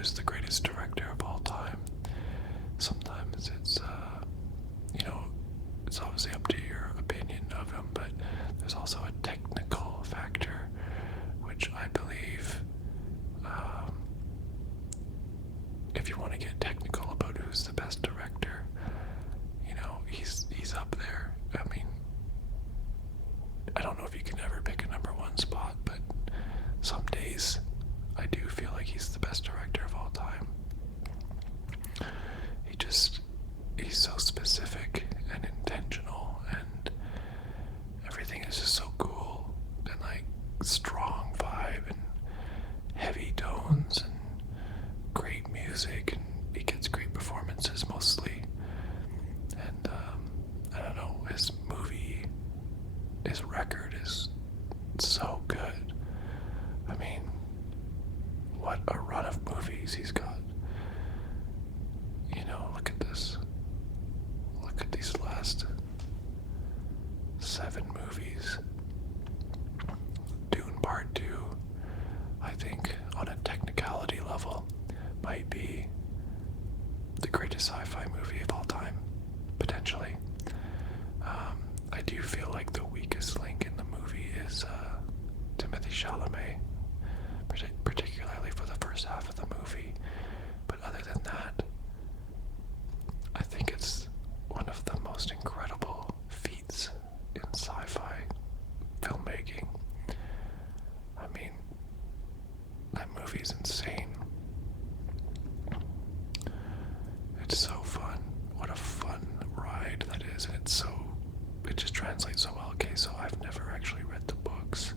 is the greatest director of all time. Sometimes it's, it's obviously up to your opinion of him, but there's also a technical factor, which I believe, if you want to get technical about who's the best director, he's up there. I mean, I don't know if you can ever pick a number one spot, but some days I do feel like he's the best director of all time. He's so specific and intentional, and everything is just so cool, and like strong vibe and heavy tones and great music, and he gets great performances mostly. And I don't know, his record is so good. I mean, what a run of movies he's got. Look at this. Look at these last 7 movies. Dune Part 2, I think, on a technicality level, might be the greatest sci-fi movie of all time, potentially. I do feel like the weakest link in the movie is Timothée Chalamet, particularly for the first half of the movie. But other than that, I think it's one of the most incredible feats in sci-fi filmmaking. I mean, that movie's insane. It's so fun. What a fun ride that is, and it just translates so well. Okay, so I've never actually read the books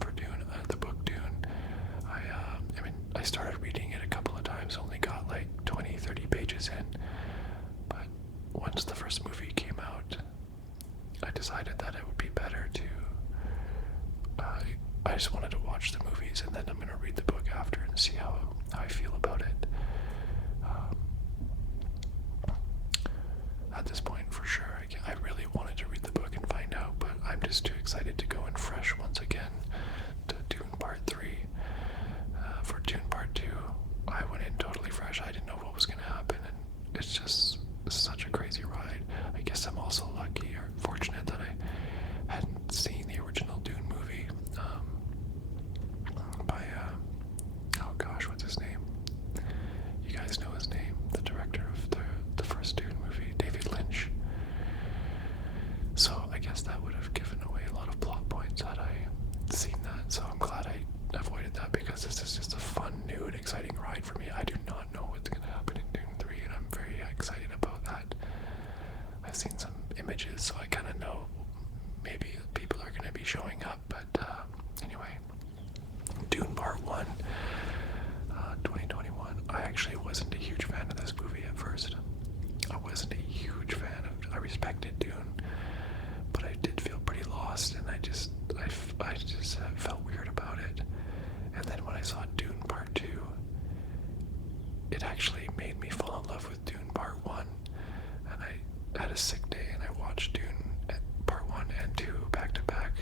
for Dune, the book Dune. I started reading it a couple of times, only got like 20-30 pages in, but once the first movie came out, I decided that it would be better to, I just wanted to watch the movies, and then I'm going to read the book after and see how I feel about it. At this point, for sure, I really wanted to read the book and find out, but I'm just too excited to go in fresh once again to Dune Part 3. For Dune Part 2, I went in totally fresh. I didn't know what was going to happen, and it's just such a crazy ride. I guess I'm also lucky or fortunate that I hadn't seen the original Dune movie by, what's his name? You guys know his name, the director of the first Dune movie, David Lynch. So I guess that would have given away a lot of plot points had I seen that. So I'm glad I avoided that, because this is just a fun, new, and exciting ride for me. I do not know what's going to happen in Dune 3, and I'm very excited about that. I've seen some images, so I kind of know maybe people are going to be showing up, but anyway. Dune Part 1, 2021. I actually wasn't a huge fan of this movie at first. I wasn't a huge fan of I respected Dune, but I did feel pretty lost, and I just felt weird about it. And then when I saw Dune Part 2, it actually made me fall in love with Dune Part 1. And I had a sick day, and I watched Dune Part 1 and 2 back to back,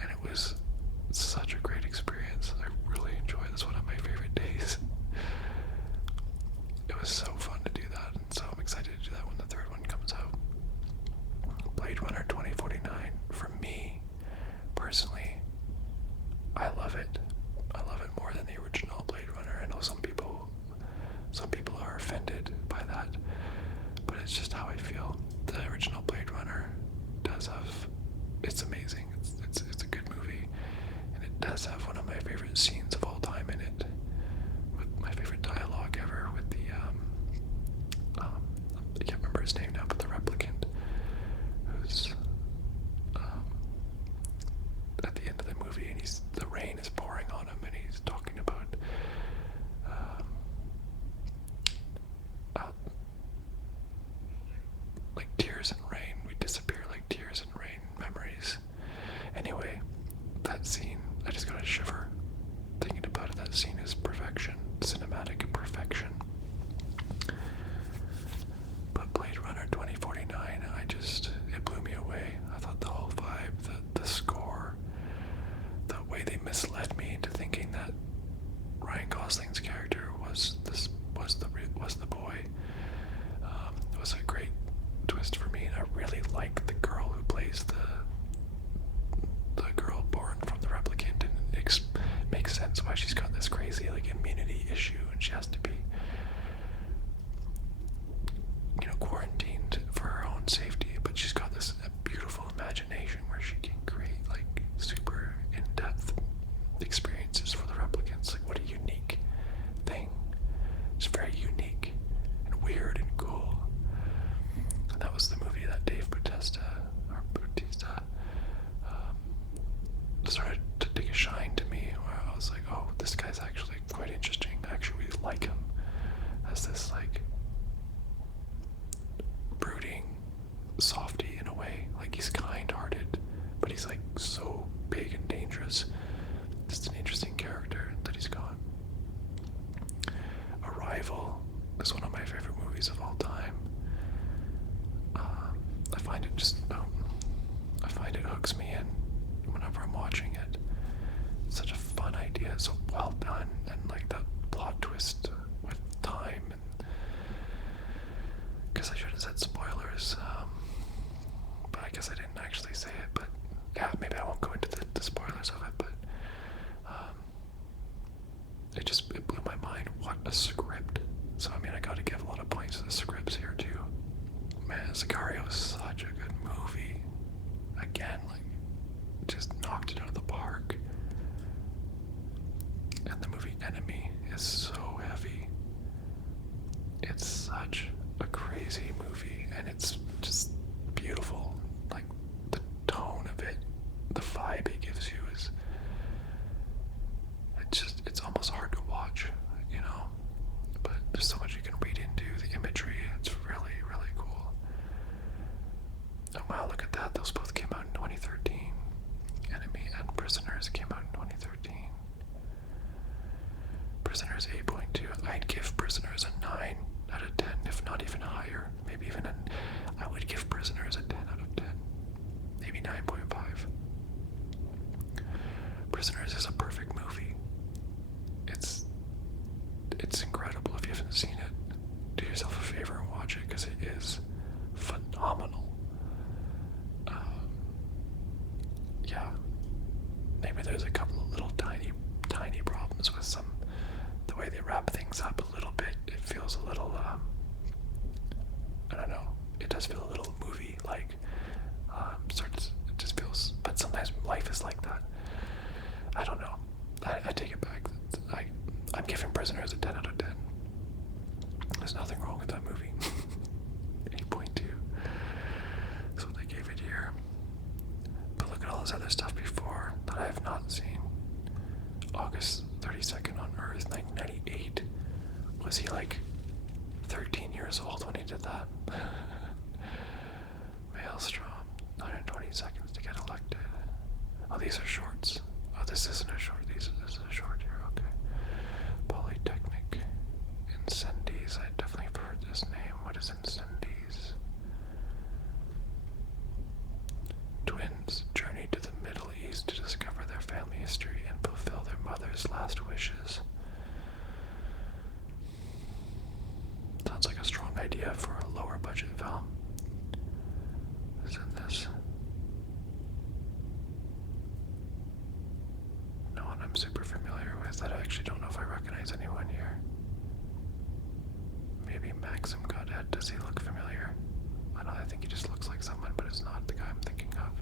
and it was such a great experience. I really enjoyed it. It's one of my favorite days. It was so fun to do that, and so I'm excited to do that when the third one comes out. Blade Runner 2049, for me, personally, I love it. I love it more than the original Blade Runner. I know some people are offended by that, but it's just how I feel. The original Blade Runner it's amazing. It's a good movie, and it does have one of my favorite scenes of all time in it, with my favorite dialogue ever with the I can't remember his name now, but the replicant who's at the end of the movie, and the rain is pouring on him, and he's talking about like tears and rain. We disappear like tears and rain memories. Anyway, that scene, I just got a shiver thinking about it. That scene is perfection, cinematic perfection. But Blade Runner 2049, it blew me away. I thought the whole vibe, the score, the way they misled me into thinking that Ryan Gosling's character was makes sense why she's got this crazy like immunity issue and she has to be, you know, quarantined for her own safety, but she's got this beautiful imagination where she can create like super in-depth experiences for the replicants. Like, what a unique thing. It's very unique and weird and cool. And that was the movie that Dave Bautista started to take a shine to me, where I was like, oh, this guy's actually quite interesting. I actually really like him as this like brooding softy in a way. Like, he's kind-hearted, but he's like so big and dangerous. Just an interesting character that he's got. Arrival is one of my favorite movies of all time. I find it hooks me in whenever I'm watching it. It's such a fun idea. It's so well done, and like that plot twist with time. And guess I should have said spoilers, but I guess I didn't actually say it. But yeah, maybe I won't go into the spoilers of it. But it blew my mind. What a script! So I mean, I got to give a lot of points to the scripts here too. Man, Sicario is such a good movie. Again, like, just knocked it out of the park. And the movie Enemy is so heavy. It's such a crazy movie, and it's just beautiful. Like, the tone of it, the vibe it gives you is, it's almost hard to watch, you know? But there's so much you can read into the imagery. It's really, really cool. Oh wow, look at that. Those both came out in 2013. Enemy and Prisoners came out in 2013. Prisoners 8.2. I'd give Prisoners a 9 out of 10, if not even higher. Maybe even I would give Prisoners a 10 out of 10. Maybe 9.5. Prisoners is a perfect movie. It's incredible. If you haven't seen it, do yourself a favor and watch it, because it is phenomenal. Yeah, maybe there's a couple of little tiny problems with the way they wrap things up a little bit. It feels a little, I don't know, it does feel a little movie-like. It just feels, but sometimes life is like that. I don't know. I take it back. I'm giving Prisoners a 10 out of 10. There's nothing wrong with that movie. 8.2. That's what they gave it here. But look at all this other stuff before that I have not seen. August 32nd on Earth, 1998. Was he like 13 years old when he did that? Maelstrom, 120 seconds to get elected. Oh, these are shorts. Oh, this isn't a short. This is a short here, okay. Polytechnic. Incendies. I definitely have heard this name. What is Incendies? Twins journey to the Middle East to discover their family history and fulfill their mother's last wishes. Sounds like a strong idea for a lower budget film. Isn't this? No one I'm super familiar with. I actually don't know if I recognize anyone here. Maybe Maxim Godette. Does he look familiar? I think he just looks like someone, but it's not the guy I'm thinking of.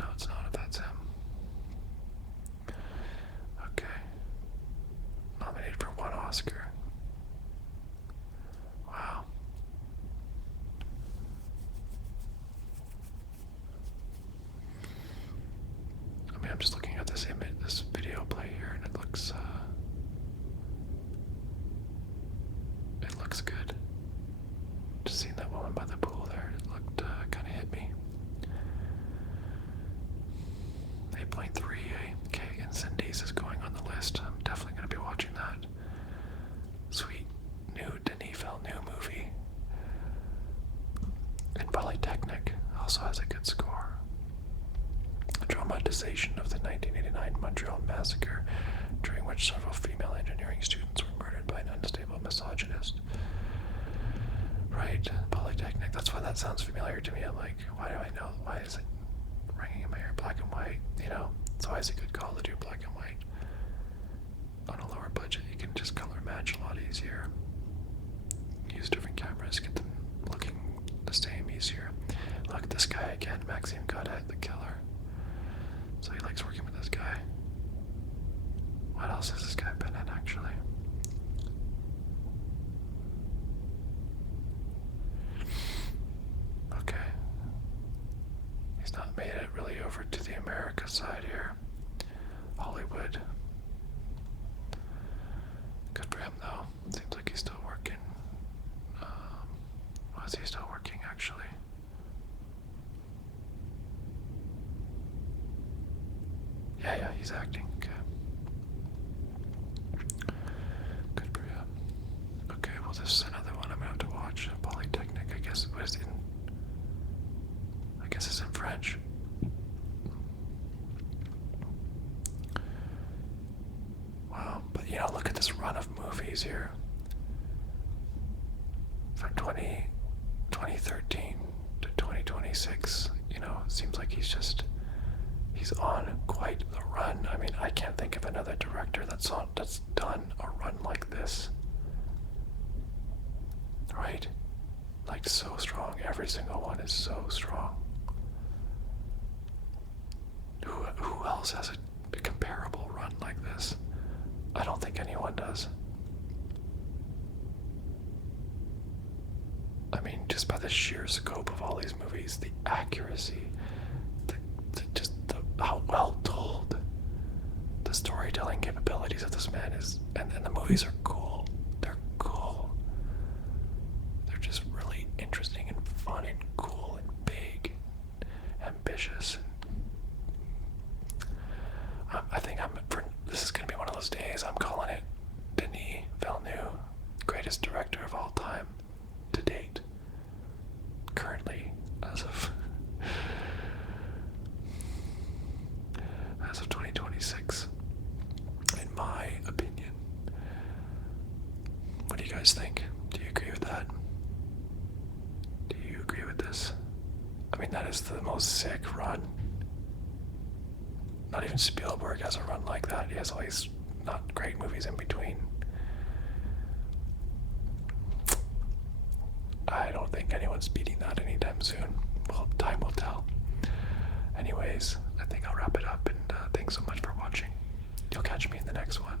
No, it's not, if that's him. Okay. Nominated for 1 Oscar. Wow. I mean, I'm just looking at this image, this video play here, and it looks good. Just seeing that woman by the pool there, it looked, kind of hit me. 8.3, okay, Incendies is going on the list. I'm definitely going to be watching that. Sweet, new Denis Villeneuve movie. And Polytechnic also has a good score. A dramatization of the 1989 Montreal massacre, during which several female engineering students were murdered by an unstable misogynist. Right, Polytechnic, that's why that sounds familiar to me. I'm like, why do I know? Why is it ringing in my ear? Black and white, you know, It's always a good call to do black and white. On a lower budget, you can just color match a lot easier. Use different cameras, get them looking the same easier. Look, this guy again, Maxime Godet, the killer. So he likes working with this guy. What else has this guy been in, actually? Okay. He's not made it really over to the America side here. Hollywood. Good for him, though. Seems like he's still working. Is he still working, actually? Yeah, he's acting. Okay. Good for him. Okay, well, this is another one I'm gonna have to watch. Polytechnic, I guess. What is it? I guess it's in French. Wow, but look at this run of movies here. From 2013 to 2026, it seems like he's on quite the run. I mean, I can't think of another director that's done a run like this. Right? Like, so strong. Every single one is so strong. Who else has a comparable run like this? I don't think anyone does. I mean, just by the sheer scope of all these movies, the accuracy, how well told, the storytelling capabilities of this man is, and the movies are cool. They're cool. They're just really interesting and fun and cool and big, ambitious. I think this is going to be one of those days. I'm calling it Denis Villeneuve, greatest director of all time to date. Currently, as of 2026, in my opinion. What do you guys think? Do you agree with that? Do you agree with this? I mean, that is the most sick run. Not even Spielberg has a run like that. He has all these not great movies in between. I don't think anyone's beating that anytime soon. Well, time will tell. Anyways, I think I'll wrap it up, and thanks so much for watching. You'll catch me in the next one.